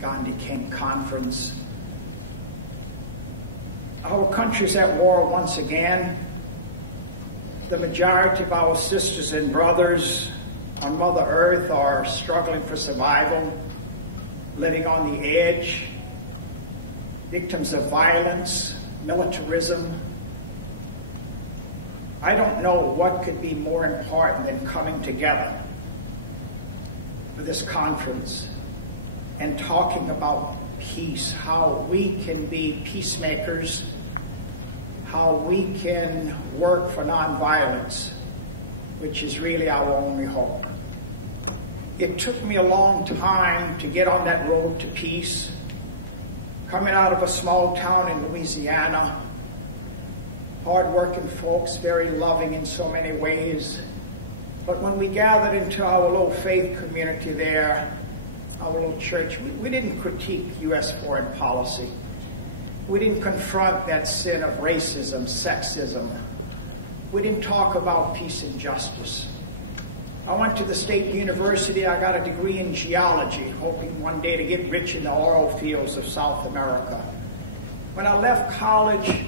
Gandhi-King conference. Our country's at war once again. The majority of our sisters and brothers on Mother Earth are struggling for survival, living on the edge, victims of violence, militarism. I don't know what could be more important than coming together for this conference and talking about peace, how we can be peacemakers, how we can work for nonviolence, which is really our only hope. It took me a long time to get on that road to peace. Coming out of a small town in Louisiana, hard-working folks, very loving in so many ways. But when we gathered into our little faith community there, our little church, we didn't critique U.S. foreign policy. We didn't confront that sin of racism, sexism. We didn't talk about peace and justice. I went to the state university. I got a degree in geology, hoping one day to get rich in the oil fields of South America. When I left college,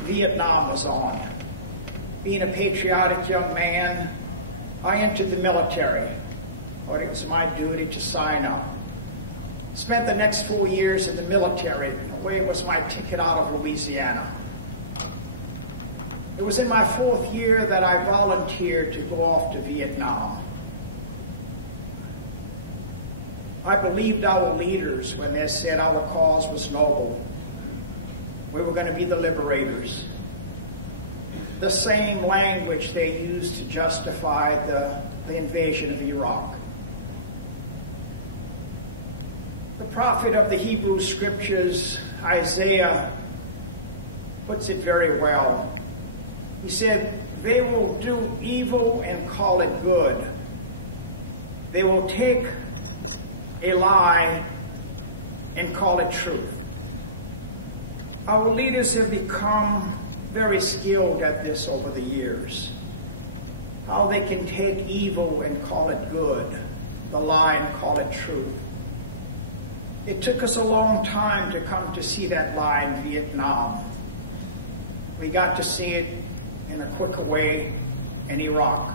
Vietnam was on. Being a patriotic young man, I entered the military. Thought it was my duty to sign up. Spent the next 4 years in the military. In a way, it was my ticket out of Louisiana. It was in my 4th year that I volunteered to go off to Vietnam. I believed our leaders when they said our cause was noble. We were going to be the liberators. The same language they used to justify the invasion of Iraq. The prophet of the Hebrew Scriptures, Isaiah, puts it very well. He said, they will do evil and call it good. They will take a lie and call it truth. Our leaders have become very skilled at this over the years. How they can take evil and call it good, the lie and call it truth. It took us a long time to come to see that lie in Vietnam. We got to see it in a quicker way in Iraq.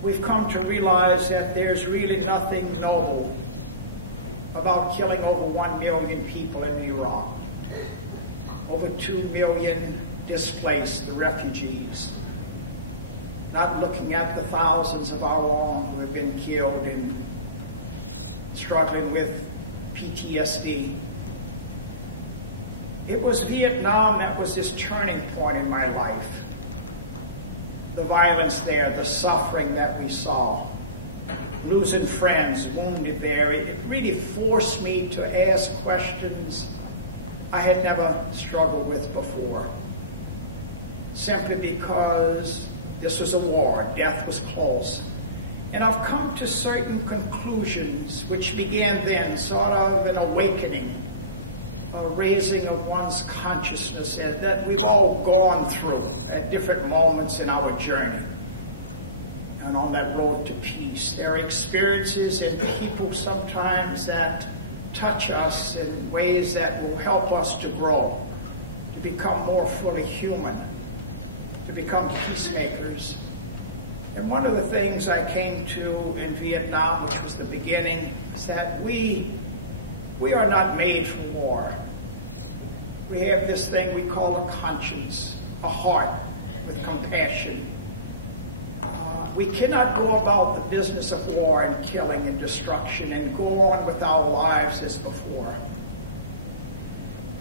We've come to realize that there's really nothing noble about killing over 1 million people in Iraq. Over 2 million displaced, the refugees. Not looking at the thousands of our own who have been killed and struggling with PTSD. It was Vietnam that was this turning point in my life. The violence there, the suffering that we saw, losing friends, wounded there, it really forced me to ask questions I had never struggled with before. Simply because this was a war, death was close. And I've come to certain conclusions which began then, sort of an awakening, a raising of one's consciousness that we've all gone through at different moments in our journey. And on that road to peace, there are experiences and people sometimes that touch us in ways that will help us to grow, to become more fully human, to become peacemakers. And one of the things I came to in Vietnam, which was the beginning, is that we are not made for war. We have this thing we call a conscience, a heart with compassion. We cannot go about the business of war and killing and destruction and go on with our lives as before.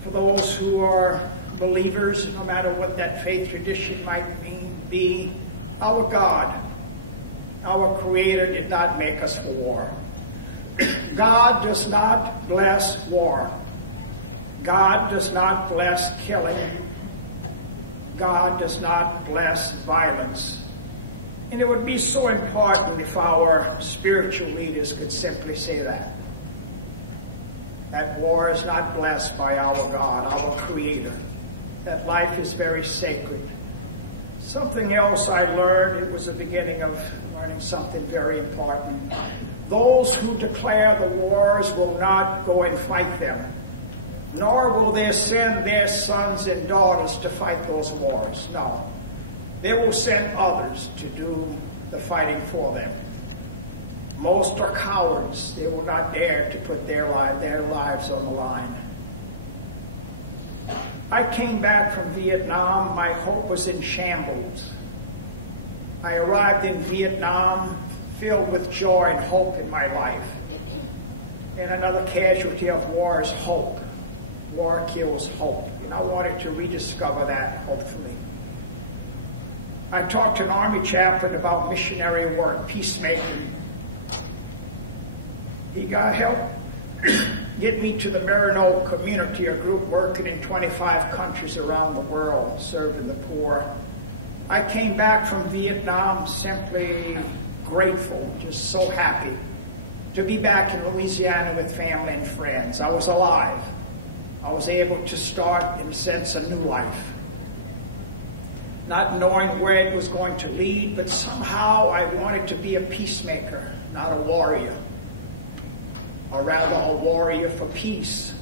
For those who are believers, no matter what that faith tradition might be, our God, our Creator, did not make us for war. God does not bless war. God does not bless killing. God does not bless violence. And it would be so important if our spiritual leaders could simply say that. That war is not blessed by our God, our Creator. That life is very sacred. Something else I learned, it was the beginning of learning something very important. Those who declare the wars will not go and fight them, nor will they send their sons and daughters to fight those wars. No. They will send others to do the fighting for them. Most are cowards. They will not dare to put their lives on the line. I came back from Vietnam. My hope was in shambles. I arrived in Vietnam filled with joy and hope in my life. And another casualty of war is hope. War kills hope. And I wanted to rediscover that, hopefully. I talked to an army chaplain about missionary work, peacemaking. He got help get me to the Marino community, a group working in 25 countries around the world, serving the poor. I came back from Vietnam simply grateful, just so happy to be back in Louisiana with family and friends. I was alive. I was able to start, in a sense, a new life. Not knowing where it was going to lead, but somehow I wanted to be a peacemaker, not a warrior, or rather a warrior for peace.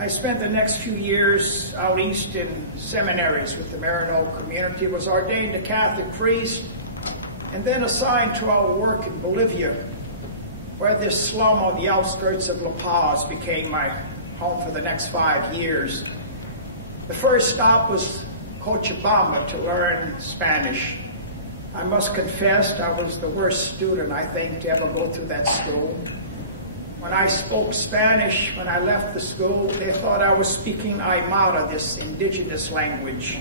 I spent the next few years out east in seminaries with the Marino community, was ordained a Catholic priest, and then assigned to our work in Bolivia, where this slum on the outskirts of La Paz became my home for the next 5 years. The first stop was Cochabamba to learn Spanish. I must confess I was the worst student, I think, to ever go through that school. When I spoke Spanish, when I left the school, they thought I was speaking Aymara, this indigenous language.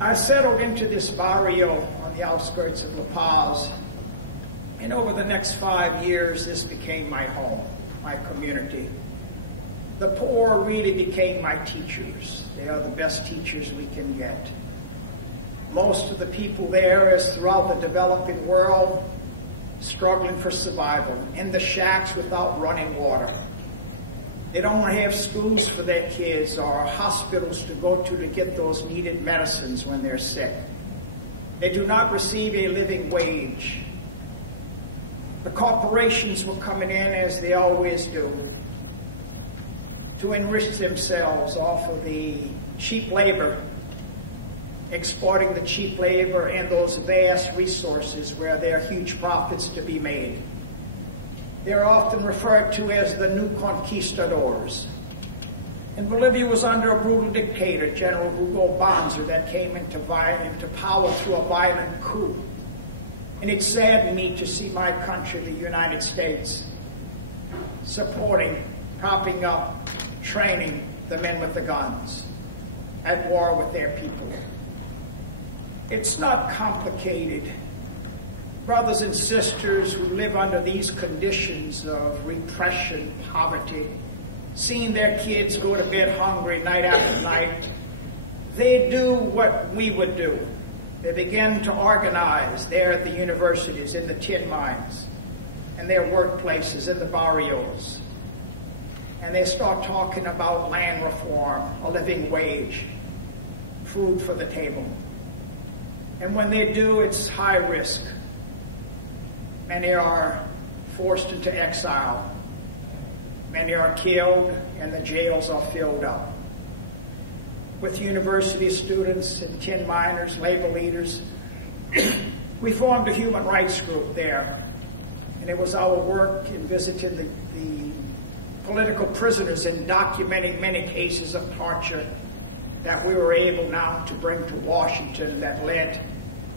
I settled into this barrio on the outskirts of La Paz, and over the next 5 years, this became my home, my community. The poor really became my teachers. They are the best teachers we can get. Most of the people there, as throughout the developing world, struggling for survival, in the shacks without running water. They don't have schools for their kids or hospitals to go to get those needed medicines when they're sick. They do not receive a living wage. The corporations were coming in, as they always do, to enrich themselves off of the cheap labor, exporting the cheap labor and those vast resources where there are huge profits to be made. They're often referred to as the new conquistadors. And Bolivia was under a brutal dictator, General Hugo Banzer, that came into power through a violent coup. And it saddened me to see my country, the United States, supporting, propping up, training the men with the guns at war with their people. It's not complicated. Brothers and sisters who live under these conditions of repression, poverty, seeing their kids go to bed hungry night after night, they do what we would do. They begin to organize there at the universities, in the tin mines, and their workplaces, in the barrios. And they start talking about land reform, a living wage, food for the table. And when they do, it's high risk. Many are forced into exile. Many are killed, and the jails are filled up with university students and tin miners, labor leaders. We formed a human rights group there, and it was our work in visiting the political prisoners and documenting many cases of torture that we were able now to bring to Washington that led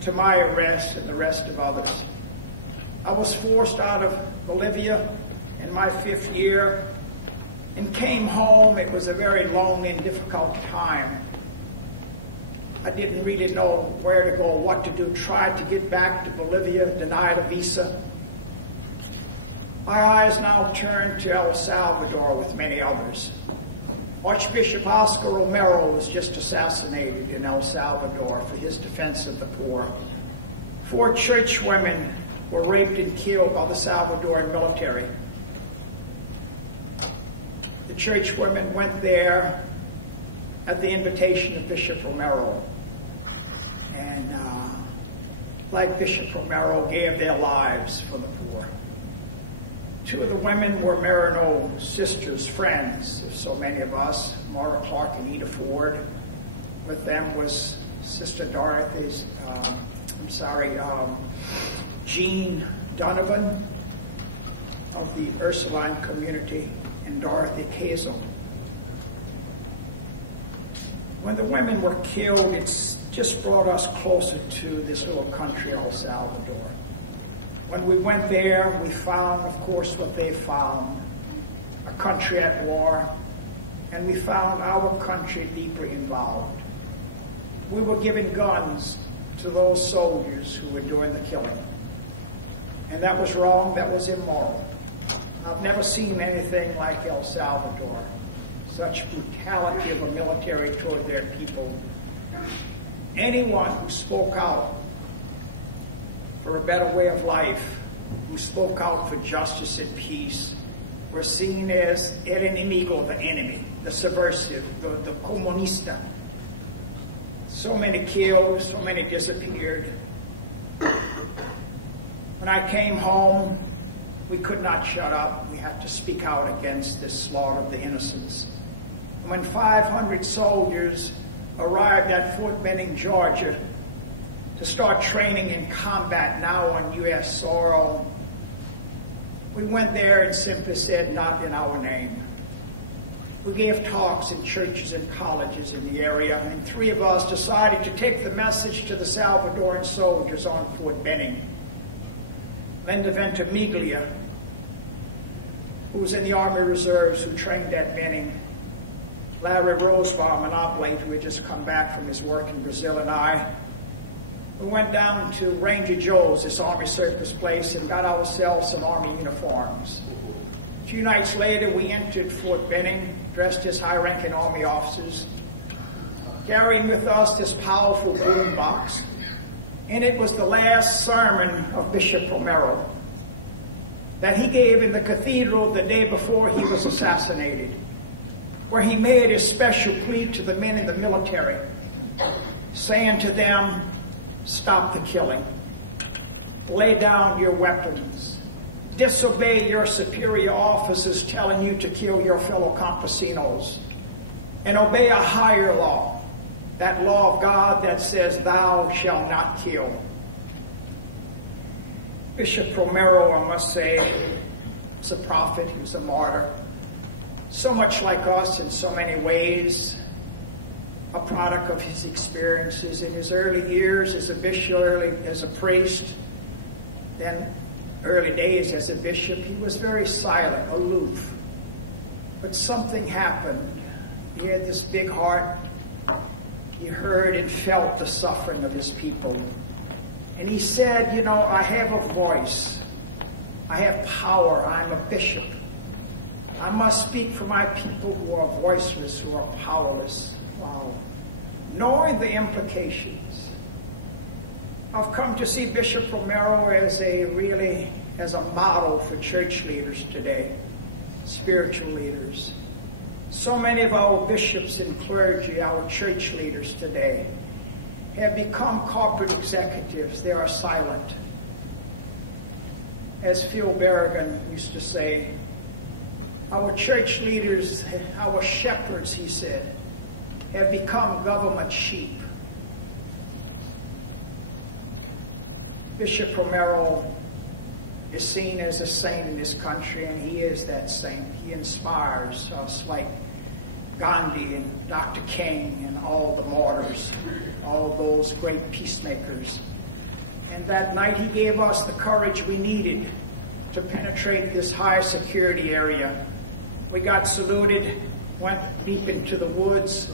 to my arrest and the rest of others. I was forced out of Bolivia in my 5th year and came home. It was a very long and difficult time. I didn't really know where to go, what to do. Tried to get back to Bolivia, denied a visa. Our eyes now turn to El Salvador with many others. Archbishop Oscar Romero was just assassinated in El Salvador for his defense of the poor. 4 church women were raped and killed by the Salvadoran military. The church women went there at the invitation of Bishop Romero. and like Bishop Romero, gave their lives for the poor. Two of the women were Marino sisters, friends of so many of us, Maura Clark and Eda Ford. With them was Sister Dorothy's, Jean Donovan of the Ursuline community, and Dorothy Kazel. When the women were killed, it's just brought us closer to this little country, El Salvador. When we went there, we found, of course, what they found, a country at war, and we found our country deeply involved. We were giving guns to those soldiers who were doing the killing. And that was wrong, that was immoral. I've never seen anything like El Salvador. Such brutality of a military toward their people. Anyone who spoke out for a better way of life, who spoke out for justice and peace, were seen as el enemigo, the enemy, the subversive, the comunista. So many killed, so many disappeared. When I came home, we could not shut up. We had to speak out against this slaughter of the innocents. And when 500 soldiers arrived at Fort Benning, Georgia, to start training in combat now on U.S. soil, we went there and simply said, not in our name. We gave talks in churches and colleges in the area, and 3 of us decided to take the message to the Salvadoran soldiers on Fort Benning. Linda Ventimiglia, who was in the Army Reserves, who trained at Benning, Larry Rosebaum, an oblate who had just come back from his work in Brazil, and I, we went down to Ranger Joe's, this Army surface place, and got ourselves some Army uniforms. A few nights later, we entered Fort Benning, dressed as high-ranking Army officers, carrying with us this powerful boom box. And it was the last sermon of Bishop Romero that he gave in the cathedral the day before he was assassinated, where he made a special plea to the men in the military, saying to them, stop the killing, lay down your weapons, disobey your superior officers telling you to kill your fellow campesinos, and obey a higher law, that law of God that says, thou shalt not kill. Bishop Romero, I must say, was a prophet, he was a martyr, so much like us in so many ways, a product of his experiences in his early years as a bishop, early as a priest, then early days as a bishop. He was very silent, aloof. But something happened. He had this big heart. He heard and felt the suffering of his people. And he said, you know, I have a voice. I have power. I'm a bishop. I must speak for my people who are voiceless, who are powerless. Wow. Knowing the implications, I've come to see Bishop Romero as a model for church leaders today, spiritual leaders. So many of our bishops and clergy, our church leaders today, have become corporate executives. They are silent. As Phil Berrigan used to say, our church leaders, our shepherds, he said, have become government sheep. Bishop Romero is seen as a saint in this country, and he is that saint. He inspires us like Gandhi and Dr. King and all the martyrs, all those great peacemakers. And that night he gave us the courage we needed to penetrate this high security area. We got saluted, went deep into the woods,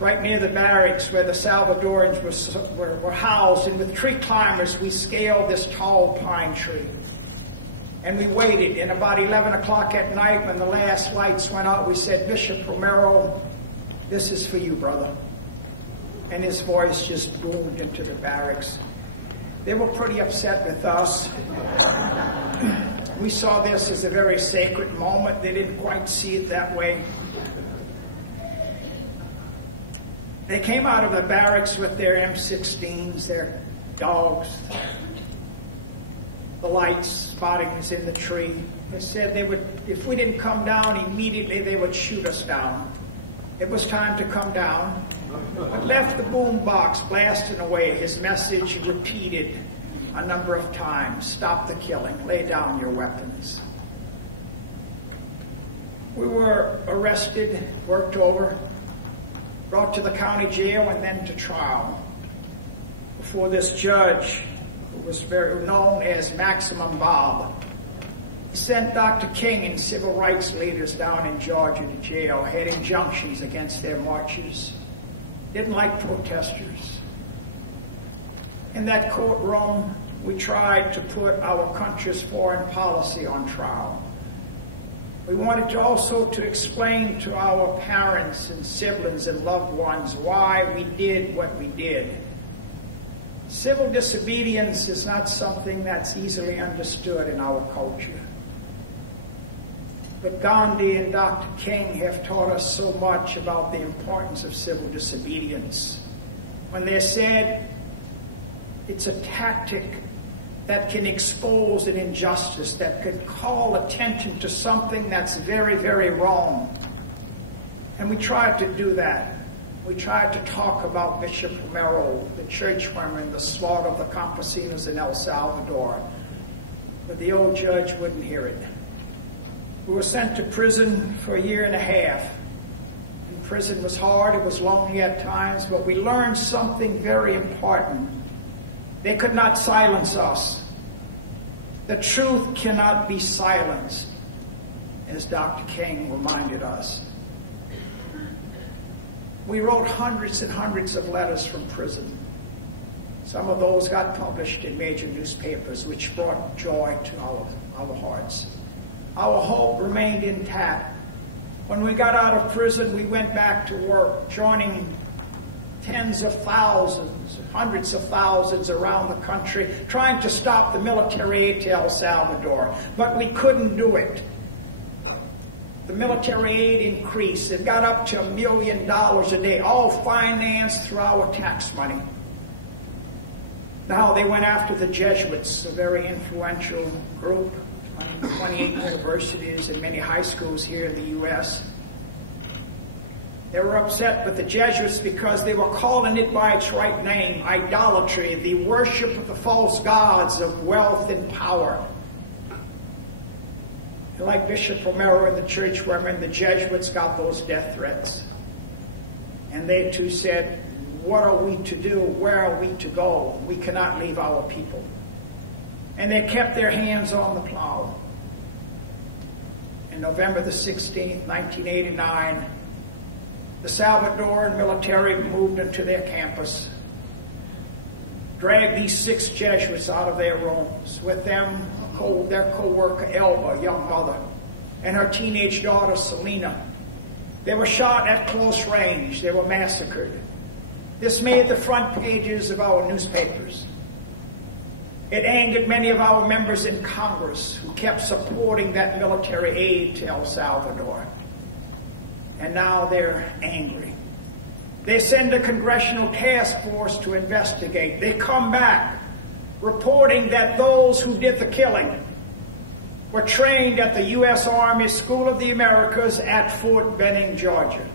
right near the barracks where the Salvadorans were housed, and with tree climbers we scaled this tall pine tree. And we waited, and about 11 o'clock at night when the last lights went out, we said, Bishop Romero, this is for you, brother. And his voice just boomed into the barracks. They were pretty upset with us. We saw this as a very sacred moment. They didn't quite see it that way. They came out of the barracks with their M16s, their dogs, the lights spotting us in the tree. They said they would, if we didn't come down immediately, they would shoot us down. It was time to come down, but left the boom box blasting away. His message repeated a number of times: stop the killing, lay down your weapons. We were arrested, worked over, brought to the county jail, and then to trial before this judge, who was very known as Maximum Bob. He sent Dr. King and civil rights leaders down in Georgia to jail, had injunctions against their marches, didn't like protesters. In that courtroom, we tried to put our country's foreign policy on trial. We wanted to also to explain to our parents and siblings and loved ones why we did what we did. Civil disobedience is not something that's easily understood in our culture. But Gandhi and Dr. King have taught us so much about the importance of civil disobedience when they said it's a tactic that can expose an injustice, that could call attention to something that's very, very wrong. And we tried to do that. We tried to talk about Bishop Romero, the churchwomen, the slaughter of the campesinos in El Salvador. But the old judge wouldn't hear it. We were sent to prison for 1.5 years. And prison was hard, it was lonely at times, but we learned something very important. They could not silence us. The truth cannot be silenced, as Dr. King reminded us. We wrote hundreds and hundreds of letters from prison. Some of those got published in major newspapers, which brought joy to our hearts. Our hope remained intact. When we got out of prison, we went back to work, joining tens of thousands, hundreds of thousands around the country, trying to stop the military aid to El Salvador. But we couldn't do it. The military aid increased. It got up to $1 million a day, all financed through our tax money. Now they went after the Jesuits, a very influential group, 28 universities and many high schools here in the U.S. They were upset with the Jesuits because they were calling it by its right name, idolatry, the worship of the false gods of wealth and power. And like Bishop Romero and the churchwomen, the Jesuits got those death threats. And they too said, what are we to do? Where are we to go? We cannot leave our people. And they kept their hands on the plow. On November the 16th, 1989, the Salvadoran military moved into their campus, dragged these 6 Jesuits out of their rooms. With them, their co-worker Elba, a young mother, and her teenage daughter Selena. They were shot at close range. They were massacred. This made the front pages of our newspapers. It angered many of our members in Congress who kept supporting that military aid to El Salvador. And now they're angry. They send a congressional task force to investigate. They come back reporting that those who did the killing were trained at the U.S. Army School of the Americas at Fort Benning, Georgia.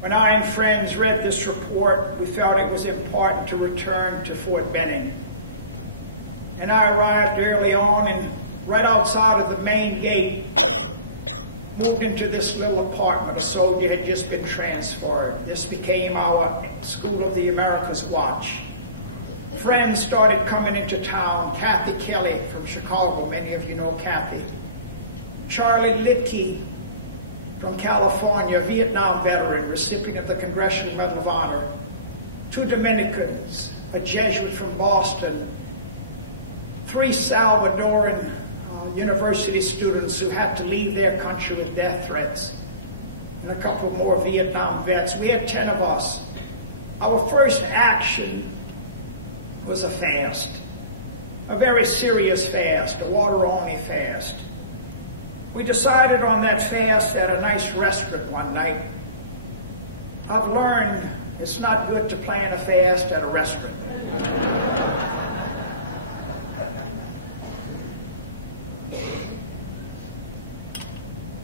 When I and friends read this report, we felt it was important to return to Fort Benning. And I arrived early on, and right outside of the main gate, moved into this little apartment. A soldier had just been transferred. This became our School of the Americas watch. Friends started coming into town. Kathy Kelly from Chicago, many of you know Kathy. Charlie Litke from California, Vietnam veteran, recipient of the Congressional Medal of Honor. 2 Dominicans, a Jesuit from Boston, 3 Salvadoran university students who had to leave their country with death threats, and a couple more Vietnam vets. We had 10 of us. Our first action was a fast, a very serious fast, a water-only fast. We decided on that fast at a nice restaurant one night. I've learned it's not good to plan a fast at a restaurant.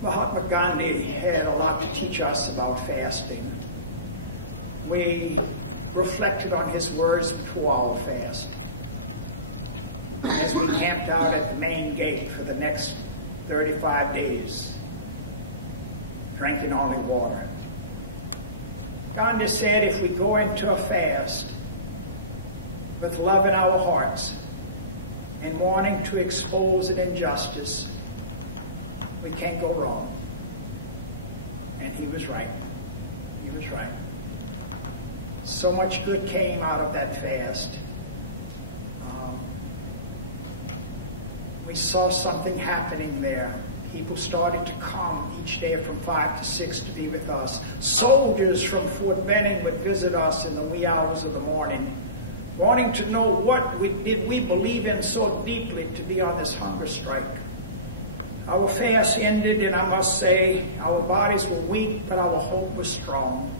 Mahatma Gandhi had a lot to teach us about fasting. We reflected on his words before our fast as we camped out at the main gate for the next 35 days, drinking only water. Gandhi said if we go into a fast with love in our hearts and wanting to expose an injustice, we can't go wrong. And he was right. He was right. So much good came out of that fast. We saw something happening there. People started to come each day from 5 to 6 to be with us. Soldiers from Fort Benning would visit us in the wee hours of the morning, wanting to know what did we believe in so deeply to be on this hunger strike. Our fast ended, and I must say, our bodies were weak, but our hope was strong.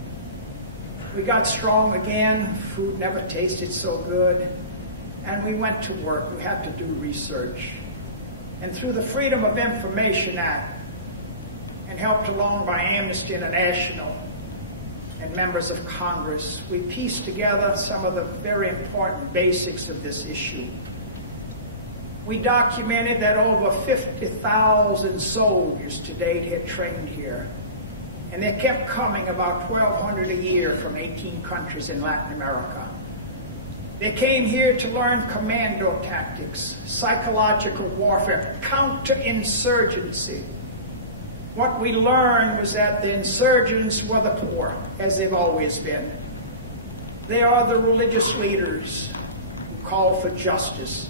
We got strong again. Food never tasted so good. And we went to work. We had to do research. And through the Freedom of Information Act, and helped along by Amnesty International and members of Congress, we pieced together some of the very important basics of this issue. We documented that over 50,000 soldiers to date had trained here. And they kept coming, about 1,200 a year from 18 countries in Latin America. They came here to learn commando tactics, psychological warfare, counterinsurgency. What we learned was that the insurgents were the poor, as they've always been. They are the religious leaders who call for justice.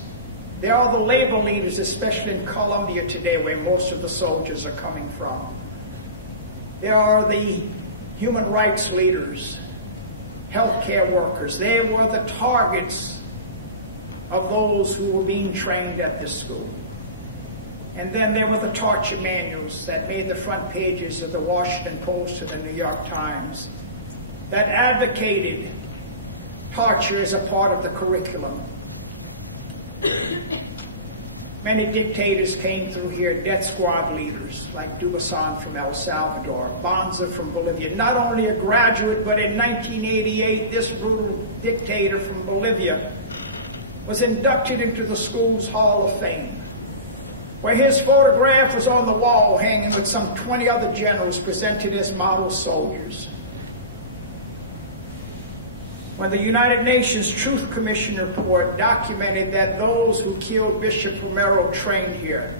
They are the labor leaders, especially in Colombia today, where most of the soldiers are coming from. They are the human rights leaders, healthcare workers. They were the targets of those who were being trained at this school. And then there were the torture manuals that made the front pages of the Washington Post and the New York Times that advocated torture as a part of the curriculum. Many dictators came through here, death squad leaders like Dubasan from El Salvador, Banza from Bolivia. Not only a graduate, but in 1988, this brutal dictator from Bolivia was inducted into the school's Hall of Fame, where his photograph was on the wall hanging with some 20 other generals presented as model soldiers. When the United Nations Truth Commission report documented that those who killed Bishop Romero trained here,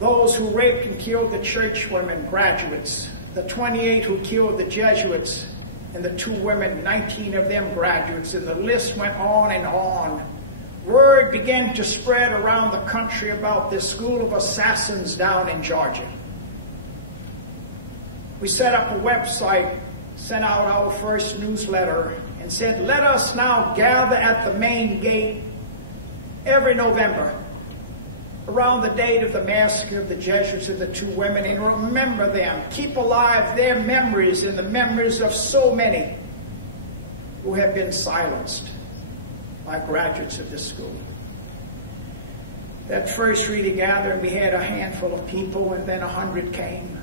those who raped and killed the church women, graduates, the 28 who killed the Jesuits, and the 2 women, 19 of them graduates, and the list went on and on. Word began to spread around the country about this school of assassins down in Georgia. We set up a website, sent out our first newsletter, and said, let us now gather at the main gate every November around the date of the massacre of the Jesuits and the 2 women, and remember them, keep alive their memories and the memories of so many who have been silenced by graduates of this school. That first reading gathering, we had a handful of people, and then 100 came.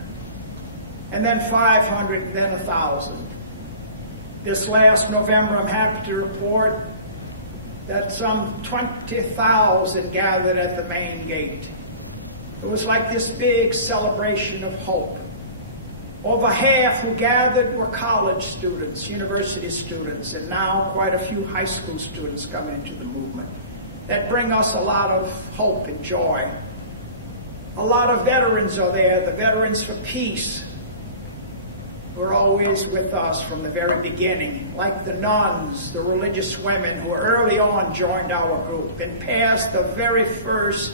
And then 500, and then 1,000. This last November, I'm happy to report that some 20,000 gathered at the main gate. It was like this big celebration of hope. Over half who gathered were college students, university students, and now quite a few high school students come into the movement. That bring us a lot of hope and joy. A lot of veterans are there, the Veterans for Peace, were always with us from the very beginning, like the nuns, the religious women who early on joined our group and passed the very first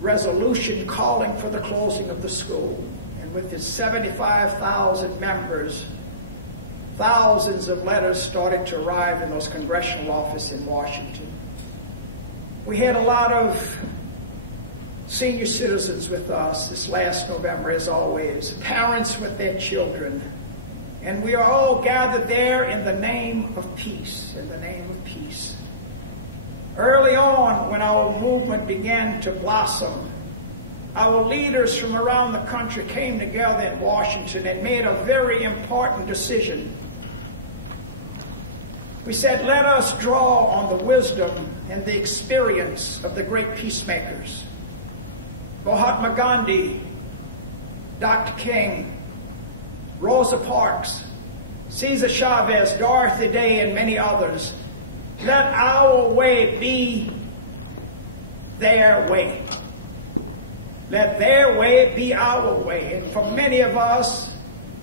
resolution calling for the closing of the school. And with its 75,000 members, thousands of letters started to arrive in those congressional offices in Washington. We had a lot of Senior citizens with us this last November, as always, parents with their children. And we are all gathered there in the name of peace, in the name of peace. Early on, when our movement began to blossom, our leaders from around the country came together in Washington and made a very important decision. We said, let us draw on the wisdom and the experience of the great peacemakers. Mahatma Gandhi, Dr. King, Rosa Parks, Cesar Chavez, Dorothy Day, and many others. Let our way be their way. Let their way be our way. And for many of us,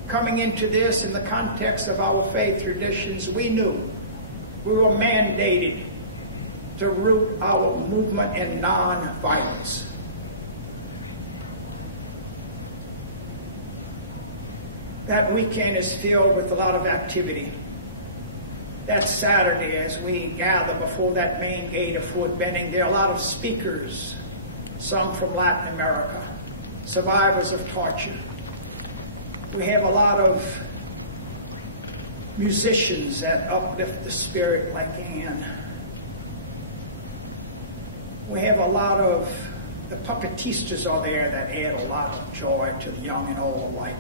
coming into this in the context of our faith traditions, we knew we were mandated to root our movement in non-violence. That weekend is filled with a lot of activity. That Saturday, as we gather before that main gate of Fort Benning, there are a lot of speakers, some from Latin America, survivors of torture. We have a lot of musicians that uplift the spirit like Anne. We have a lot of, the puppetistas are there that add a lot of joy to the young and old alike.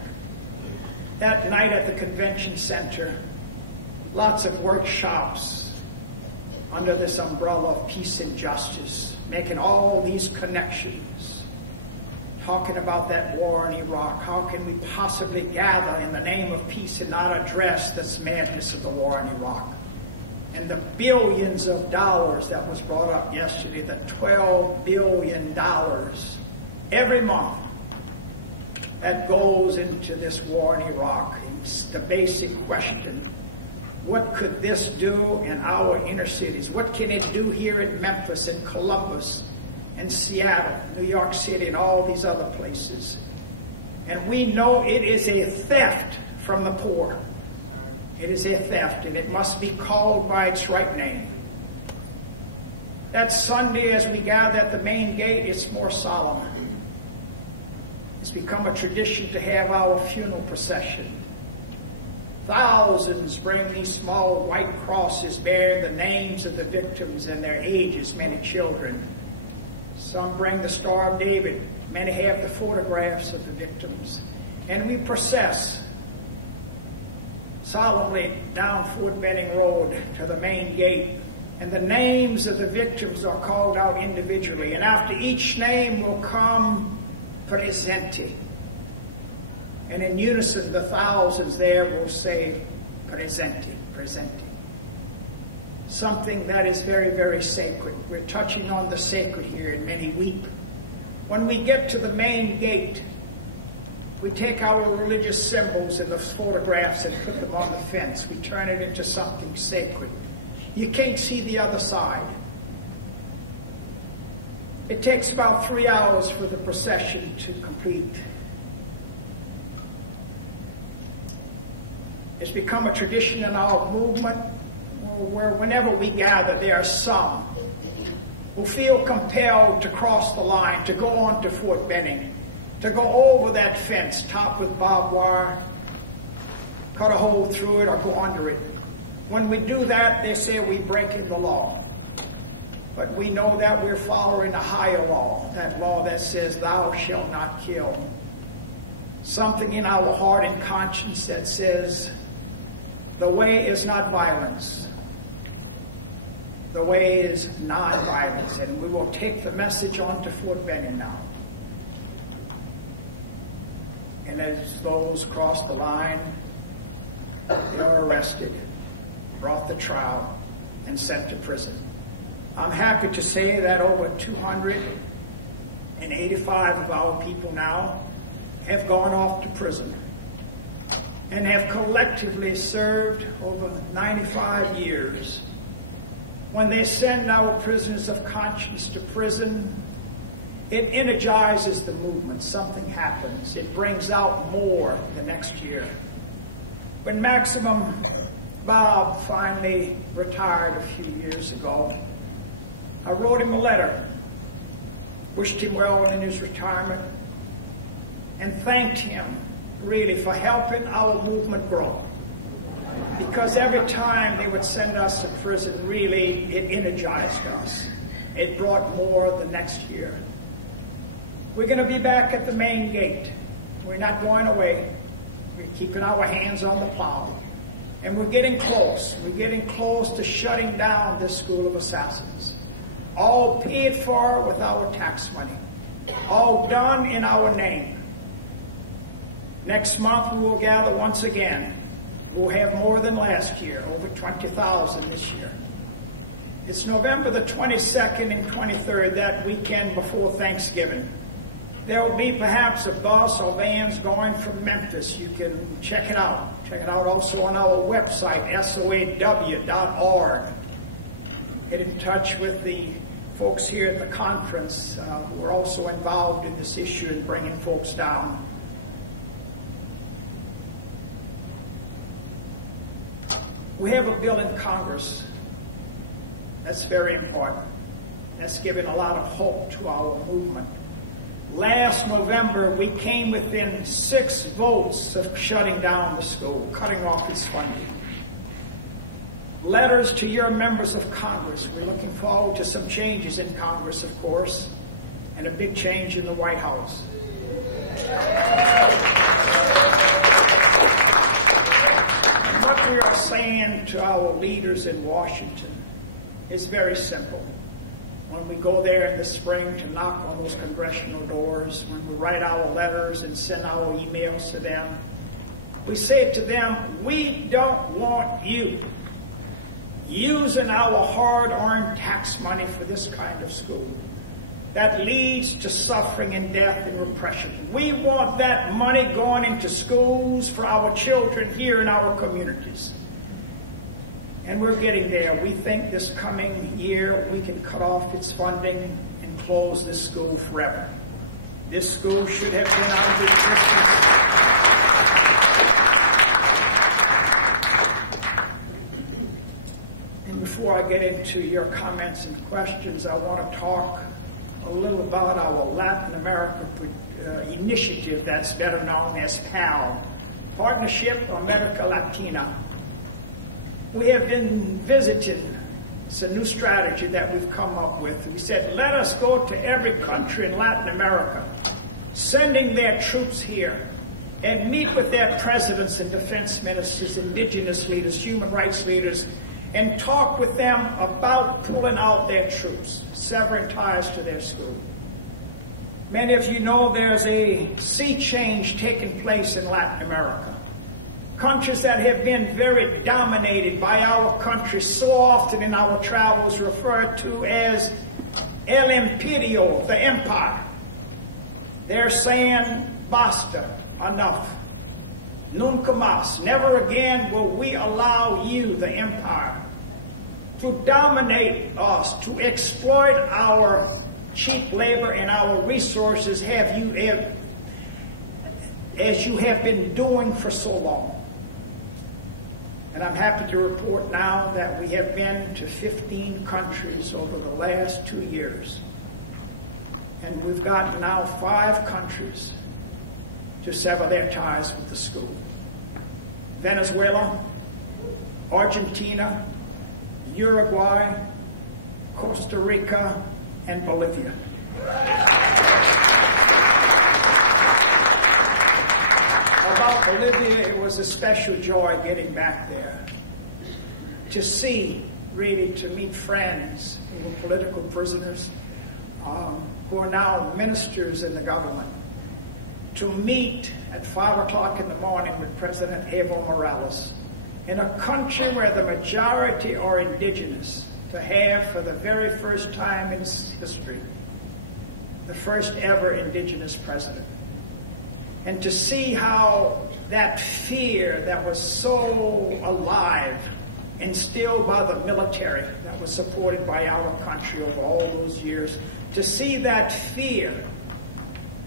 That night at the convention center, lots of workshops under this umbrella of peace and justice, making all these connections, talking about that war in Iraq. How can we possibly gather in the name of peace and not address this madness of the war in Iraq? And the billions of dollars that was brought up yesterday, the $12 billion every month that goes into this war in Iraq. It's the basic question. What could this do in our inner cities? What can it do here in Memphis and Columbus and Seattle, New York City, and all these other places? And we know it is a theft from the poor. It is a theft, and it must be called by its right name. That Sunday, as we gather at the main gate, it's more solemn. It's become a tradition to have our funeral procession. Thousands bring these small white crosses bearing the names of the victims and their ages, many children. Some bring the Star of David. Many have the photographs of the victims. And we process solemnly down Fort Benning Road to the main gate. And the names of the victims are called out individually. And after each name will come presente. And in unison, the thousands there will say, presente, presente. Something that is very, very sacred. We're touching on the sacred here, and many weep. When we get to the main gate, we take our religious symbols and the photographs and put them on the fence. We turn it into something sacred. You can't see the other side. It takes about 3 hours for the procession to complete. It's become a tradition in our movement where whenever we gather, there are some who feel compelled to cross the line, to go on to Fort Benning, to go over that fence topped with barbed wire, cut a hole through it, or go under it. When we do that, they say we're breaking the law. But we know that we're following a higher law, that law that says, thou shalt not kill. Something in our heart and conscience that says, the way is not violence. The way is non-violence. And we will take the message on to Fort Benning now. And as those cross the line, they are arrested, brought to trial, and sent to prison. I'm happy to say that over 285 of our people now have gone off to prison and have collectively served over 95 years. When they send our prisoners of conscience to prison, it energizes the movement. Something happens. It brings out more the next year. When Maximum Bob finally retired a few years ago, I wrote him a letter wished him well in his retirement, and thanked him really for helping our movement grow. Because every time they would send us to prison, really, it energized us. It brought more the next year. We're going to be back at the main gate. We're not going away. We're keeping our hands on the plow. And we're getting close. We're getting close to shutting down this school of assassins. All paid for with our tax money. All done in our name. Next month we will gather once again. We'll have more than last year, over 20,000 this year. It's November the 22nd and 23rd, that weekend before Thanksgiving. There will be perhaps a bus or vans going from Memphis. You can check it out. Check it out also on our website, soaw.org. Get in touch with the folks here at the conference who are also involved in this issue and bringing folks down. We have a bill in Congress that's very important. That's giving a lot of hope to our movement. Last November, we came within 6 votes of shutting down the school, cutting off its funding. Letters to your members of Congress. We're looking forward to some changes in Congress, of course, and a big change in the White House. And what we are saying to our leaders in Washington is very simple. When we go there in the spring to knock on those congressional doors, when we write our letters and send our emails to them, we say to them, we don't want you using our hard-earned tax money for this kind of school that leads to suffering and death and repression. We want that money going into schools for our children here in our communities. And we're getting there. We think this coming year we can cut off its funding and close this school forever. This school should have been out of existence. And before I get into your comments and questions, I want to talk a little about our Latin America initiative that's better known as PAL, Partnership America Latina. We have been visiting. It's a new strategy that we've come up with. We said, let us go to every country in Latin America, sending their troops here, and meet with their presidents and defense ministers, indigenous leaders, human rights leaders, and talk with them about pulling out their troops, severing ties to their school. Many of you know there's a sea change taking place in Latin America. Countries that have been very dominated by our country so often in our travels referred to as El Imperio, the empire. They're saying, basta, enough. Nunca más. Never again will we allow you, the empire, to dominate us, to exploit our cheap labor and our resources as you have been doing for so long. And I'm happy to report now that we have been to 15 countries over the last 2 years. And we've got now 5 countries to sever their ties with the school. Venezuela, Argentina, Uruguay, Costa Rica, and Bolivia. About Bolivia, it was a special joy getting back there. To see, really, to meet friends who were political prisoners, who are now ministers in the government. To meet at 5 o'clock in the morning with President Evo Morales in a country where the majority are indigenous, to have for the very first time in its history the first ever indigenous president. And to see how that fear that was so alive, instilled by the military that was supported by our country over all those years, to see that fear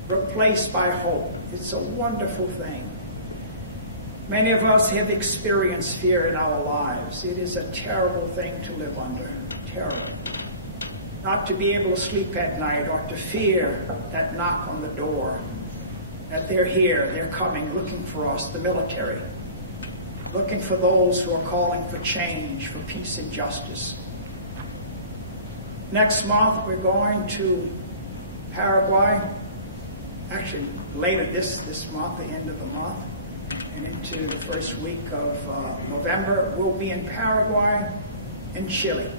replaced by hope. It's a wonderful thing. Many of us have experienced fear in our lives. It is a terrible thing to live under. Terrible. not to be able to sleep at night or to fear that knock on the door, that they're here, they're coming, looking for us, the military, looking for those who are calling for change, for peace and justice. Next month, we're going to Paraguay, actually later this month, the end of the month, and into the first week of November, we'll be in Paraguay and Chile,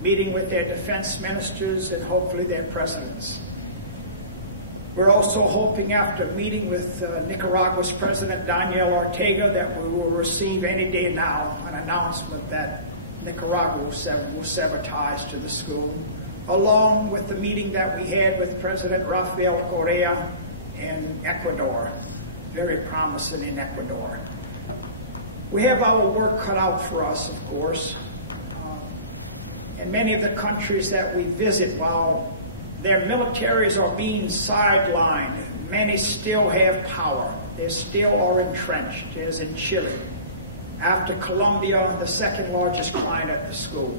meeting with their defense ministers and hopefully their presidents. We're also hoping, after meeting with Nicaragua's President Daniel Ortega, that we will receive any day now an announcement that Nicaragua will sever ties to the school, along with the meeting that we had with President Rafael Correa in Ecuador. Very promising in Ecuador. We have our work cut out for us, of course. In many of the countries that we visit, while their militaries are being sidelined, many still have power. They still are entrenched, as in Chile. After Colombia, the second largest client at the school.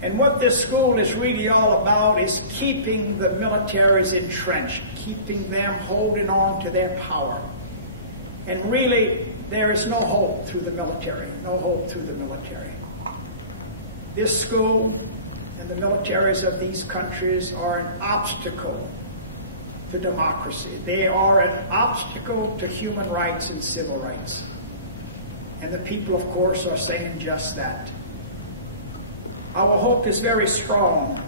And what this school is really all about is keeping the militaries entrenched, keeping them holding on to their power. And really, there is no hope through the military, no hope through the military. This school and the militaries of these countries are an obstacle to democracy. They are an obstacle to human rights and civil rights. And the people, of course, are saying just that. Our hope is very strong,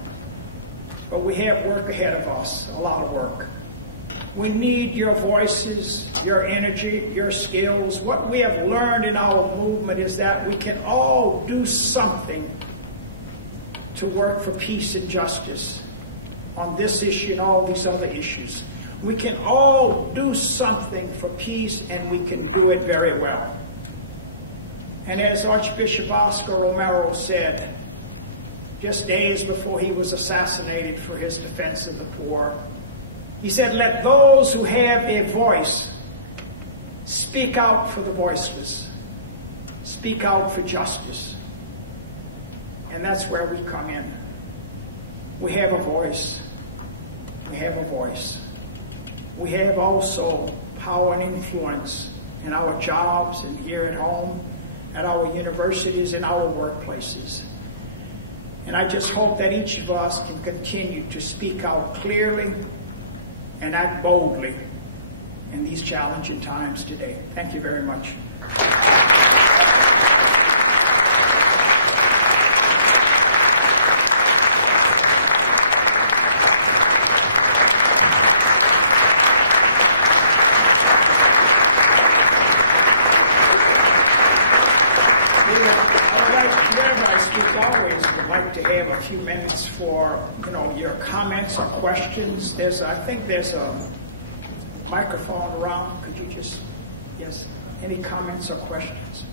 but we have work ahead of us, a lot of work. We need your voices, your energy, your skills. What we have learned in our movement is that we can all do something to work for peace and justice on this issue and all these other issues. We can all do something for peace, and we can do it very well. And as Archbishop Oscar Romero said, just days before he was assassinated for his defense of the poor, he said, let those who have a voice speak out for the voiceless, speak out for justice. And that's where we come in. We have a voice. We have a voice. We have also power and influence in our jobs and here at home, at our universities and our workplaces. And I just hope that each of us can continue to speak out clearly and act boldly in these challenging times today. Thank you very much. Few minutes for your comments or questions. I think there's a microphone around. Could you just any comments or questions?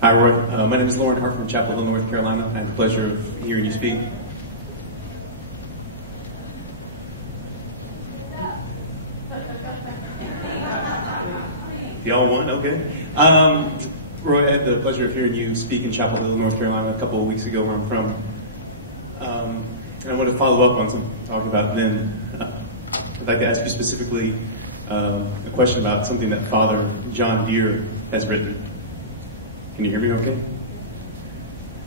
Hi, Roy. My name is Lauren Hart from Chapel Hill, North Carolina. I had the pleasure of hearing you speak. Y'all won? Okay. Roy, I had the pleasure of hearing you speak in Chapel Hill, North Carolina a couple of weeks ago, where I'm from. And I want to follow up on some talk about then. I'd like to ask you specifically a question about something that Father John Deere has written. Can you hear me okay?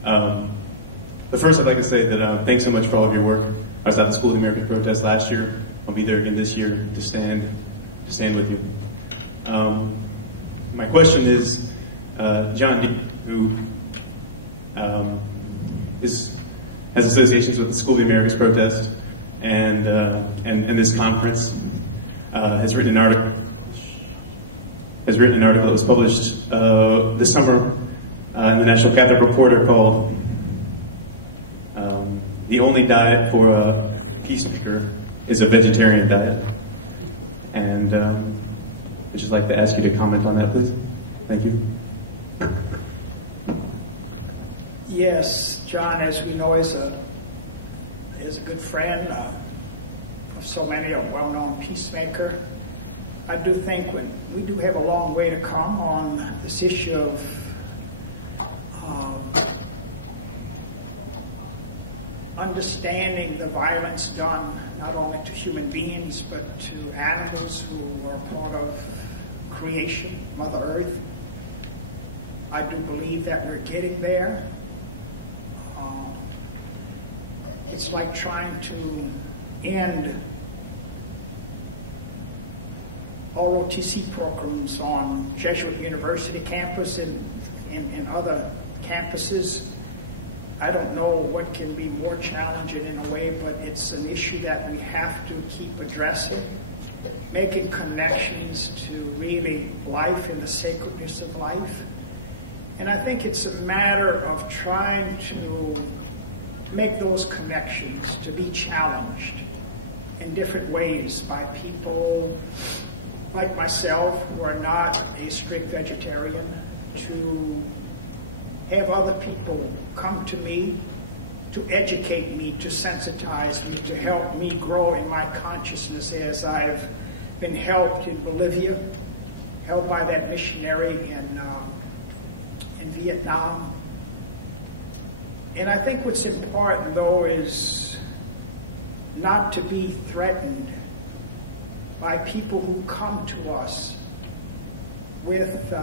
But first, I'd like to say that thanks so much for all of your work. I was at the School of the American Protest last year. I'll be there again this year to stand with you. My question is, John Deere, who has associations with the School of the Americas Protest and this conference, has written an article that was published this summer in the National Catholic Reporter called "The Only Diet for a Peacemaker is a Vegetarian Diet." And I'd just like to ask you to comment on that, please. Thank you. Yes, John, as we know, is a is a good friend of so many, a well-known peacemaker. I do think we do have a long way to come on this issue of understanding the violence done not only to human beings but to animals who are part of creation, Mother Earth. I do believe that we're getting there. It's like trying to end ROTC programs on Jesuit University campus and other campuses. I don't know what can be more challenging in a way, but it's an issue that we have to keep addressing, making connections to really life and the sacredness of life. And I think it's a matter of trying to make those connections, to be challenged in different ways by people like myself who are not a strict vegetarian, to have other people come to me, to educate me, to sensitize me, to help me grow in my consciousness as I've been helped in Bolivia, helped by that missionary in Vietnam. And I think what's important, though, is not to be threatened by people who come to us with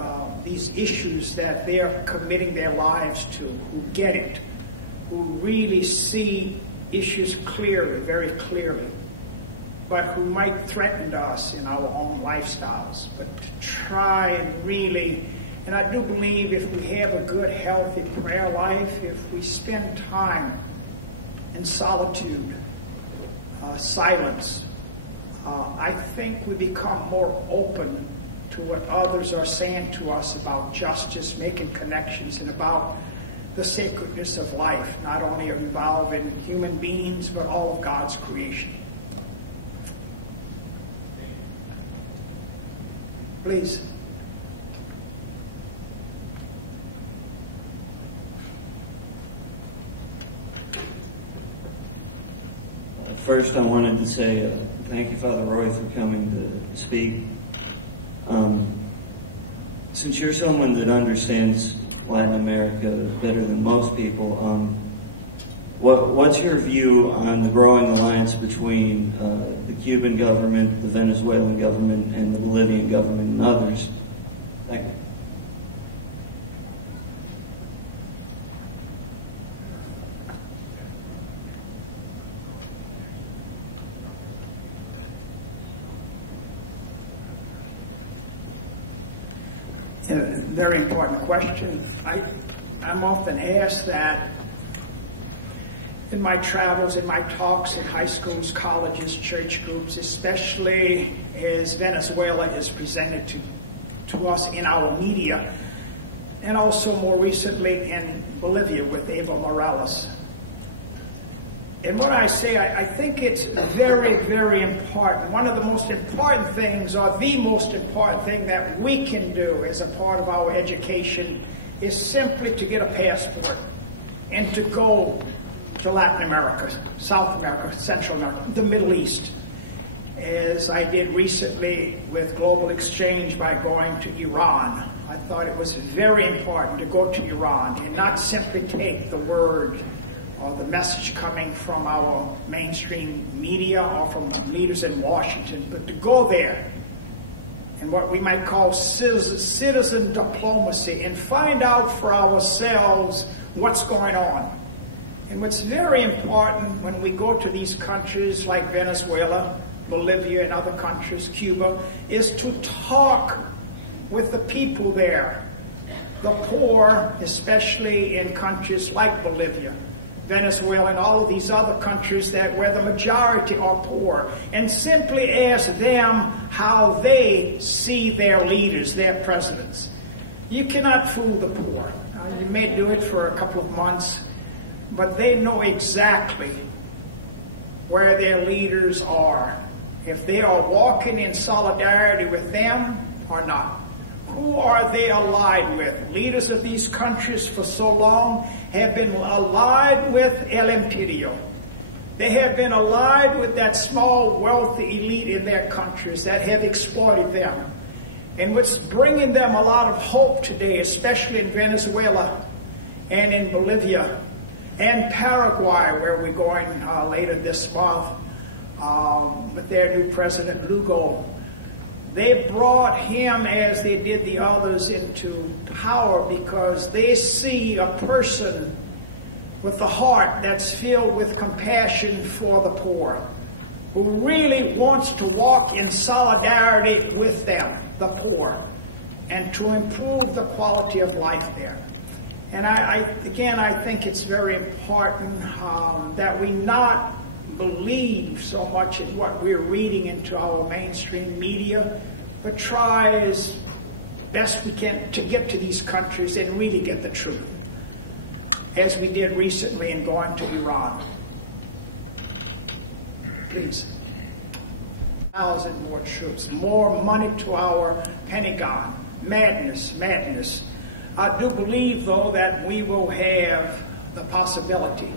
these issues that they're committing their lives to, who get it, who really see issues clearly, very clearly, but who might threaten us in our own lifestyles. But to try and really, and I do believe if we have a good, healthy prayer life, if we spend time in solitude, silence, I think we become more open to what others are saying to us about justice, making connections, and about the sacredness of life, not only involving human beings, but all of God's creation. Please. First, I wanted to say thank you, Father Roy, for coming to speak. Since you're someone that understands Latin America better than most people, what's your view on the growing alliance between the Cuban government, the Venezuelan government, and the Bolivian government and others? Thank you. A very important question. I'm often asked that in my travels, in my talks in high schools, colleges, church groups, especially as Venezuela is presented to us in our media, and also more recently in Bolivia with Evo Morales. And what I say, I think it's very, very important. One of the most important things, or the most important thing that we can do as a part of our education is simply to get a passport and to go to Latin America, South America, Central America, the Middle East, as I did recently with Global Exchange by going to Iran. I thought it was very important to go to Iran and not simply take the word or the message coming from our mainstream media or from leaders in Washington, but to go there and what we might call citizen diplomacy and find out for ourselves what's going on. And what's very important when we go to these countries like Venezuela, Bolivia, and other countries, Cuba, is to talk with the people there, the poor, especially in countries like Bolivia, Venezuela, and all of these other countries where the majority are poor, and simply ask them how they see their leaders, their presidents. You cannot fool the poor. You may do it for a couple of months, but they know exactly where their leaders are, if they are walking in solidarity with them or not. Who are they allied with? Leaders of these countries for so long have been allied with El Imperio, They have been allied with that small, wealthy elite in their countries that have exploited them. And what's bringing them a lot of hope today, especially in Venezuela and in Bolivia and Paraguay, where we're going later this month with their new president, Lugo. They brought him, as they did the others, into power because they see a person with a heart that's filled with compassion for the poor, who really wants to walk in solidarity with them, the poor, and to improve the quality of life there. And I think it's very important that we not believe so much in what we're reading into our mainstream media, but try as best we can to get to these countries and really get the truth, as we did recently in going to Iran. Please. 1,000 more troops, more money to our Pentagon. Madness, madness. I do believe, though, that we will have the possibility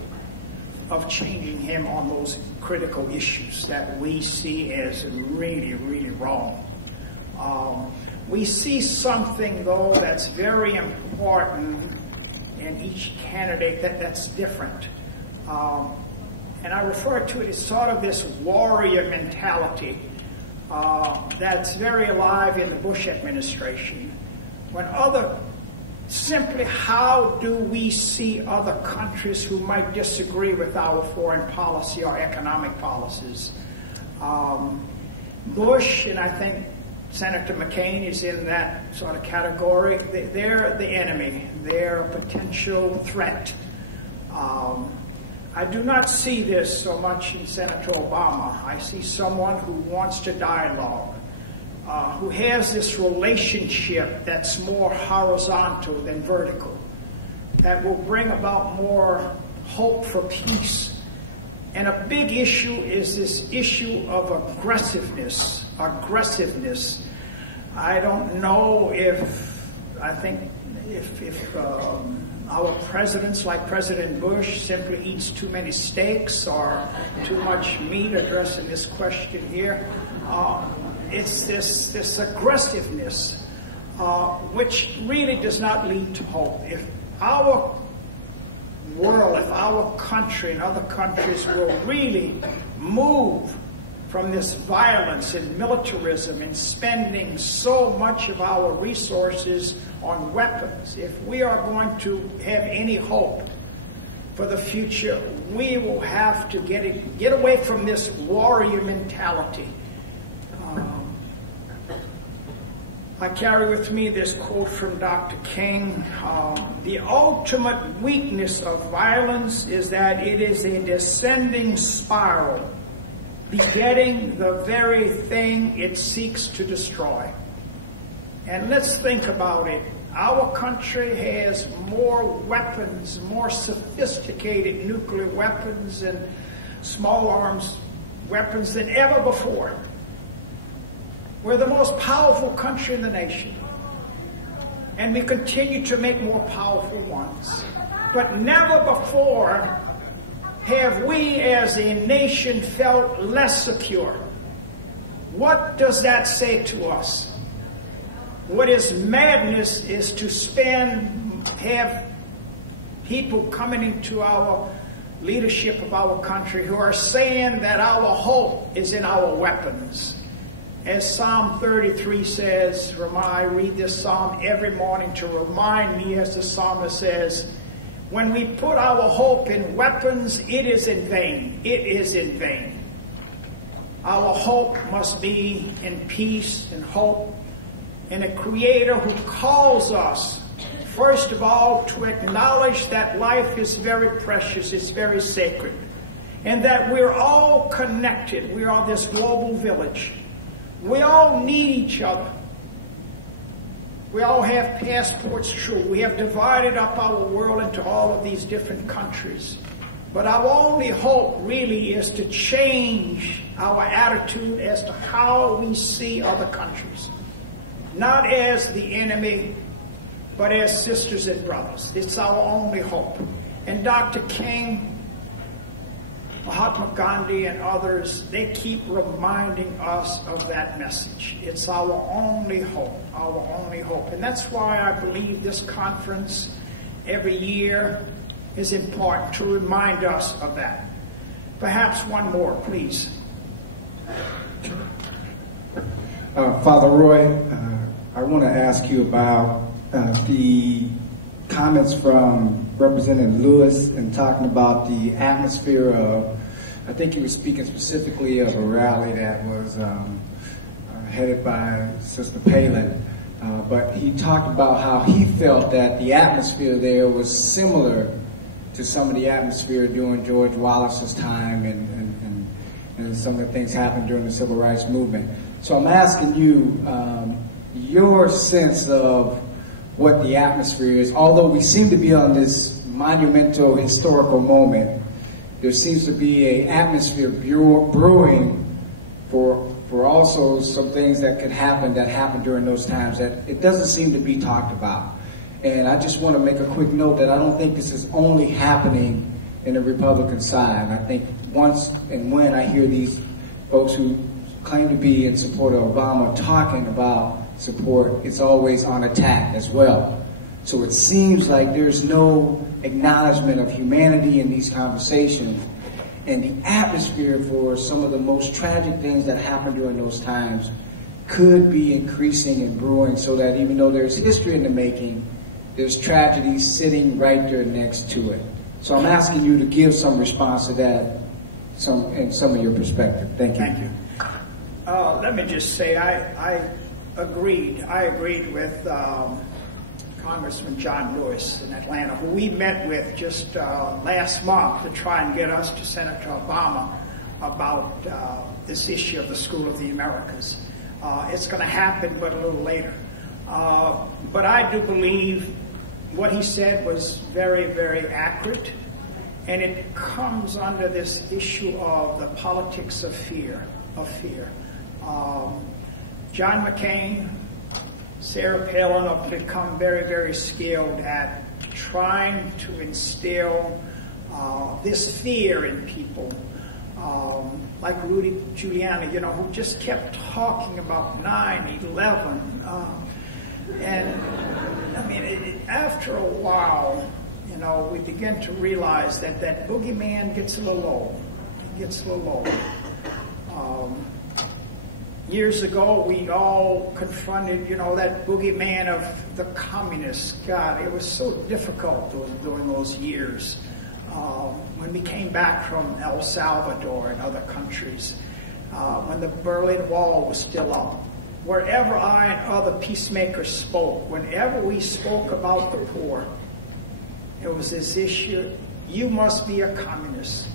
of changing him on those critical issues that we see as really, really wrong. We see something, though, that's very important in each candidate that's different. And I refer to it as sort of this warrior mentality that's very alive in the Bush administration. Simply how do we see other countries who might disagree with our foreign policy or economic policies? Bush, and I think Senator McCain is in that sort of category. They're the enemy. They're a potential threat. I do not see this so much in Senator Obama. I see someone who wants to dialogue, who has this relationship that's more horizontal than vertical, that will bring about more hope for peace. And a big issue is this issue of aggressiveness. I don't know if our presidents, like President Bush, simply eats too many steaks or too much meat, addressing this question here. It's this aggressiveness, which really does not lead to hope. If our world, if our country and other countries will really move from this violence and militarism and spending so much of our resources on weapons, if we are going to have any hope for the future, we will have to get away from this warrior mentality. I carry with me this quote from Dr. King. The ultimate weakness of violence is that it is a descending spiral, begetting the very thing it seeks to destroy. And let's think about it. Our country has more weapons, more sophisticated nuclear weapons and small arms weapons than ever before. We're the most powerful country in the nation. And we continue to make more powerful ones. But never before have we as a nation felt less secure. What does that say to us? What is madness is to have people coming into our leadership of our country who are saying that our hope is in our weapons. As Psalm 33 says, I read this psalm every morning to remind me, as the psalmist says, when we put our hope in weapons, it is in vain. It is in vain. Our hope must be in peace and hope in a Creator who calls us, first of all, to acknowledge that life is very precious, it's very sacred, and that we're all connected. We are this global village. We all need each other. We all have passports, true. We have divided up our world into all of these different countries. But our only hope really is to change our attitude as to how we see other countries. Not as the enemy, but as sisters and brothers. It's our only hope. And Dr. King, Mahatma Gandhi and others, they keep reminding us of that message. It's our only hope, our only hope. And that's why I believe this conference every year is important, to remind us of that. Perhaps one more, please. Father Roy, I want to ask you about the comments from Representative Lewis and talking about the atmosphere of, I think he was speaking specifically of a rally that was headed by Sister Palin, but he talked about how he felt that the atmosphere there was similar to some of the atmosphere during George Wallace's time and some of the things happened during the Civil Rights Movement. So I'm asking you your sense of what the atmosphere is. Although we seem to be on this monumental historical moment, there seems to be an atmosphere brewing for also some things that could happen that happened during those times that it doesn't seem to be talked about. And I just want to make a quick note that I don't think this is only happening in the Republican side. I think once and when I hear these folks who claim to be in support of Obama talking about support, it's always on attack as well. So it seems like there's no acknowledgement of humanity in these conversations, and the atmosphere for some of the most tragic things that happened during those times could be increasing and brewing, so that even though there's history in the making, there's tragedy sitting right there next to it. So I'm asking you to give some response to that, in some of your perspective. Thank you. Thank you. Let me just say I agreed with Congressman John Lewis in Atlanta, who we met with just last month to try and get us to Senator Obama about this issue of the School of the Americas. It's going to happen, but a little later. But I do believe what he said was very, very accurate, and it comes under this issue of the politics of fear. John McCain, Sarah Palin have become very, very skilled at trying to instill this fear in people, like Rudy Giuliani, who just kept talking about 9/11. And I mean, after a while, we begin to realize that boogeyman gets a little old. It gets a little old. Years ago, we all confronted, that boogeyman of the communists. God, it was so difficult during those years when we came back from El Salvador and other countries, when the Berlin Wall was still up. Wherever I and other peacemakers spoke, whenever we spoke about the poor, it was this issue, you must be a communist.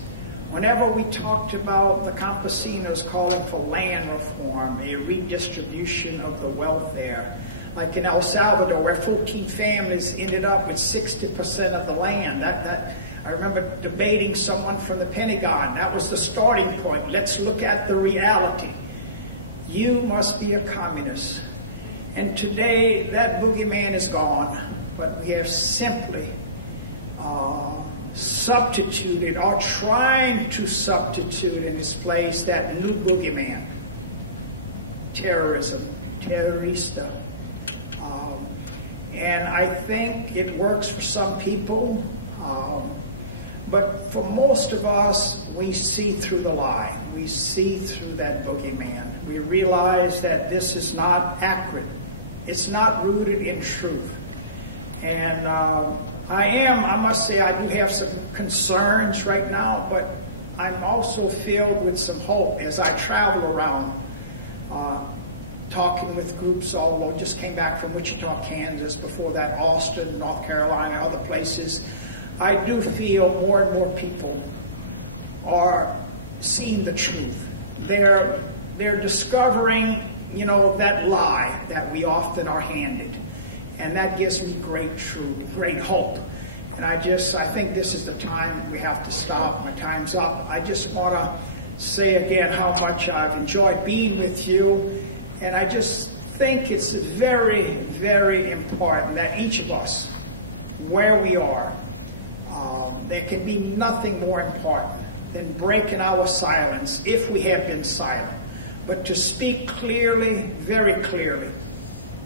Whenever we talked about the campesinos calling for land reform, a redistribution of the wealth there, like in El Salvador, where 14 families ended up with 60% of the land. I remember debating someone from the Pentagon. That was the starting point. Let's look at the reality. You must be a communist. And today, that boogeyman is gone, but we have simply substituted, or trying to substitute in its place, that new boogeyman, terrorism, terrorista. And I think it works for some people, but for most of us, we see through the lie. We see through that boogeyman. We realize that this is not accurate. It's not rooted in truth. And I must say, I do have some concerns right now, but I'm also filled with some hope as I travel around, talking with groups all over. Just came back from Wichita, Kansas, before that Austin, North Carolina, other places. I do feel more and more people are seeing the truth. They're discovering, that lie that we often are handed. And that gives me great truth, great hope. And I think this is the time we have to stop. My time's up. I just want to say again how much I've enjoyed being with you. And I just think it's very, very important that each of us, where we are, there can be nothing more important than breaking our silence if we have been silent, but to speak clearly, very clearly,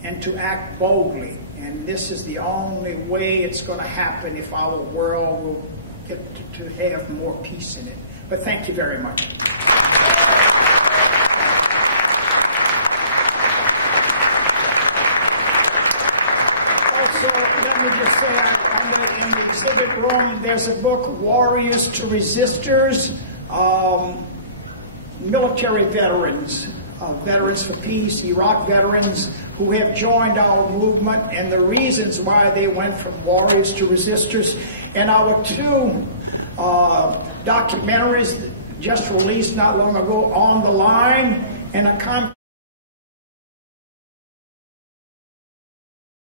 and to act boldly. And this is the only way it's going to happen if our world will get to have more peace in it. But thank you very much. Also, let me just say, in the exhibit room, there's a book, Warriors to Resistors, military veterans, veterans for peace, Iraq veterans who have joined our movement, and the reasons why they went from warriors to resistors. And our two documentaries just released not long ago, On the Line, and a